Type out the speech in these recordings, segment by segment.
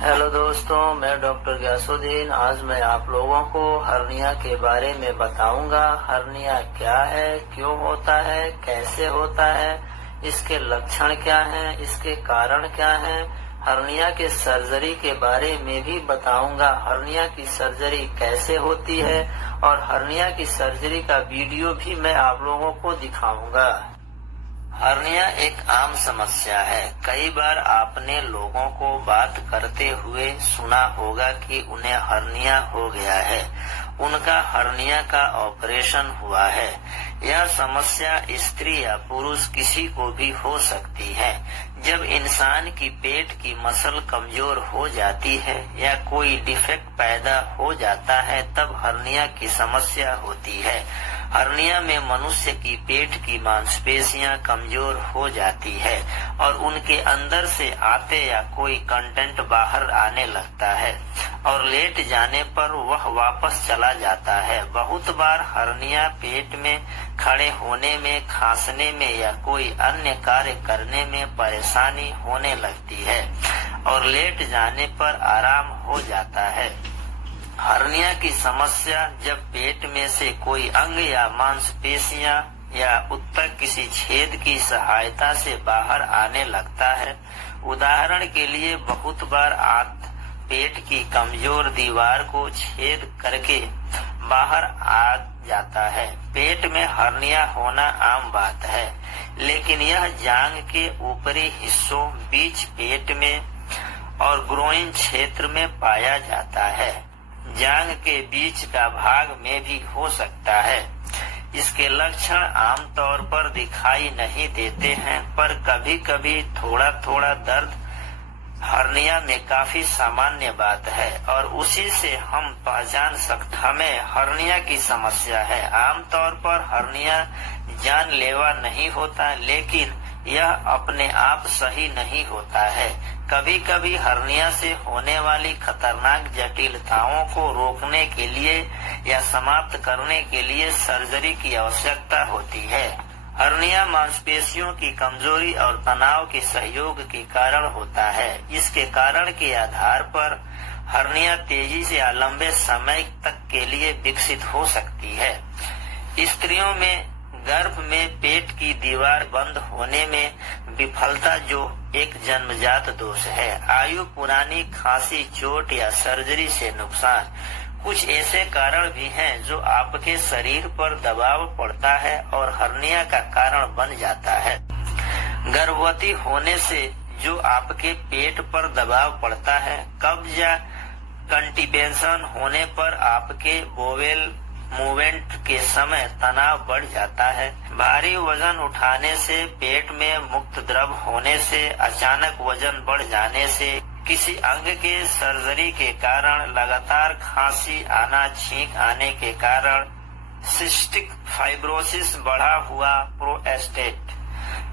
Hello दोस्तों, मैं doctor Ghiyasuddin. आज मैं आप लोगों को हर्निया के बारे में बताऊंगा। हर्निया क्या है, क्यों होता है, कैसे होता है, इसके लक्षण क्या हैं, इसके कारण क्या हैं। हर्निया के सर्जरी के बारे में भी बताऊंगा। हर्निया की सर्जरी कैसे होती है और हर्निया की सर्जरी का वीडियो भी मैं आप लोगों को दिखाऊंगा। हर्निया एक आम समस्या है। कई बार आपने लोगों को बात करते हुए सुना होगा कि उन्हें हर्निया हो गया है, उनका हर्निया का ऑपरेशन हुआ है। यह समस्या स्त्री या पुरुष किसी को भी हो सकती है। जब इंसान की पेट की मसल कमजोर हो जाती है या कोई डिफेक्ट पैदा हो जाता है, तब हर्निया की समस्या होती है। हर्निया में मनुष्य की पेट की मांसपेशियां कमजोर हो जाती है और उनके अंदर से आते या कोई कंटेंट बाहर आने लगता है और लेट जाने पर वह वापस चला जाता है। बहुत बार हर्निया पेट में खड़े होने में, खांसने में या कोई अन्य कार्य करने में परेशानी होने लगती है और लेट जाने पर आराम हो जाता है। हर्निया की समस्या जब पेट में से कोई अंग या मांसपेशियां या ऊतक किसी छेद की सहायता से बाहर आने लगता है। उदाहरण के लिए बहुत बार आंत पेट की कमजोर दीवार को छेद करके बाहर आ जाता है। पेट में हर्निया होना आम बात है, लेकिन यह जांघ के ऊपरी हिस्सों, बीच पेट में और ग्रोइन क्षेत्र में पाया जाता है। जांघ के बीच का भाग में भी हो सकता है। इसके लक्षण आमतौर पर दिखाई नहीं देते हैं, पर कभी कभी थोड़ा थोड़ा दर्द हर्निया में काफी सामान्य बात है और उसी से हम पहचान सकते हमें हर्निया की समस्या है। आमतौर पर हर्निया जानलेवा नहीं होता, लेकिन यह अपने आप सही नहीं होता है। कभी कभी हर्निया से होने वाली खतरनाक जटिलताओं को रोकने के लिए या समाप्त करने के लिए सर्जरी की आवश्यकता होती है। हर्निया मांसपेशियों की कमजोरी और तनाव के सहयोग के कारण होता है। इसके कारण के आधार पर हर्निया तेजी से या लंबे समय तक के लिए विकसित हो सकती है। स्त्रियों में गर्भ में पेट की दीवार बंद होने में विफलता, जो एक जन्मजात दोष है। आयु, पुरानी खांसी, चोट या सर्जरी से नुकसान। कुछ ऐसे कारण भी हैं जो आपके शरीर पर दबाव पड़ता है और हर्निया का कारण बन जाता है। गर्भवती होने से जो आपके पेट पर दबाव पड़ता है, कब्ज या कंस्टिपेशन होने पर आपके बोवेल मूवमेंट के समय तनाव बढ़ जाता है। भारी वजन उठाने से, पेट में मुक्त द्रव होने से, अचानक वजन बढ़ जाने से, किसी अंग के सर्जरी के कारण, लगातार खांसी आना, छींक आने के कारण, सिस्टिक फाइब्रोसिस, बढ़ा हुआ प्रोस्टेट,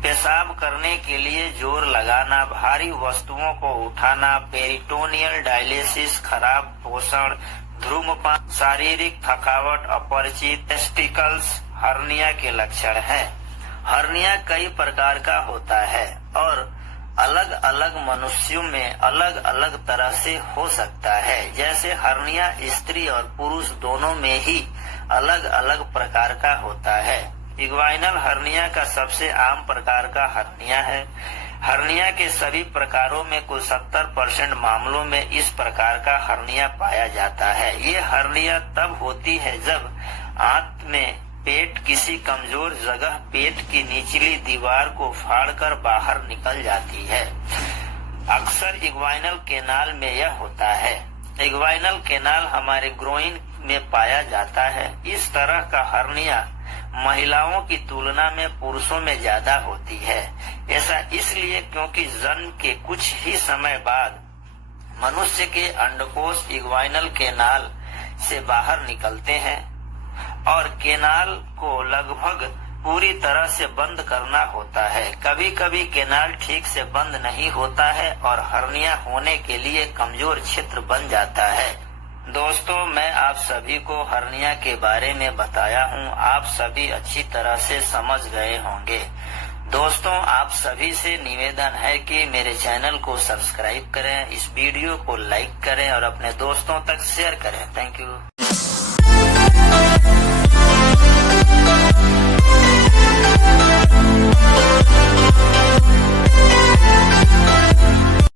पेशाब करने के लिए जोर लगाना, भारी वस्तुओं को उठाना, पेरिटोनियल डायलिसिस, खराब पोषण, धूम्रपान, शारीरिक थकावट, अपरिचित टेस्टिकल्स हर्निया के लक्षण हैं। हर्निया कई प्रकार का होता है और अलग अलग मनुष्यों में अलग अलग तरह से हो सकता है। जैसे हर्निया स्त्री और पुरुष दोनों में ही अलग अलग प्रकार का होता है। इग्वाइनल हर्निया का सबसे आम प्रकार का हर्निया है। हर्निया के सभी प्रकारों में कुल 70% मामलों में इस प्रकार का हर्निया पाया जाता है। ये हर्निया तब होती है जब आंत में पेट किसी कमजोर जगह पेट की निचली दीवार को फाड़कर बाहर निकल जाती है। अक्सर इग्वाइनल कैनाल में यह होता है। इग्वाइनल कैनाल हमारे ग्रोइन में पाया जाता है। इस तरह का हर्निया महिलाओं की तुलना में पुरुषों में ज्यादा होती है। ऐसा इसलिए क्योंकि जन्म के कुछ ही समय बाद मनुष्य के अंडकोश इग्वाइनल कैनाल से बाहर निकलते हैं और कैनाल को लगभग पूरी तरह से बंद करना होता है। कभी कभी कैनाल ठीक से बंद नहीं होता है और हर्निया होने के लिए कमजोर क्षेत्र बन जाता है। दोस्तों, मैं आप सभी को हर्निया के बारे में बताया हूँ। आप सभी अच्छी तरह से समझ गए होंगे। दोस्तों, आप सभी से निवेदन है कि मेरे चैनल को सब्सक्राइब करें, इस वीडियो को लाइक करें और अपने दोस्तों तक शेयर करें। Thank you.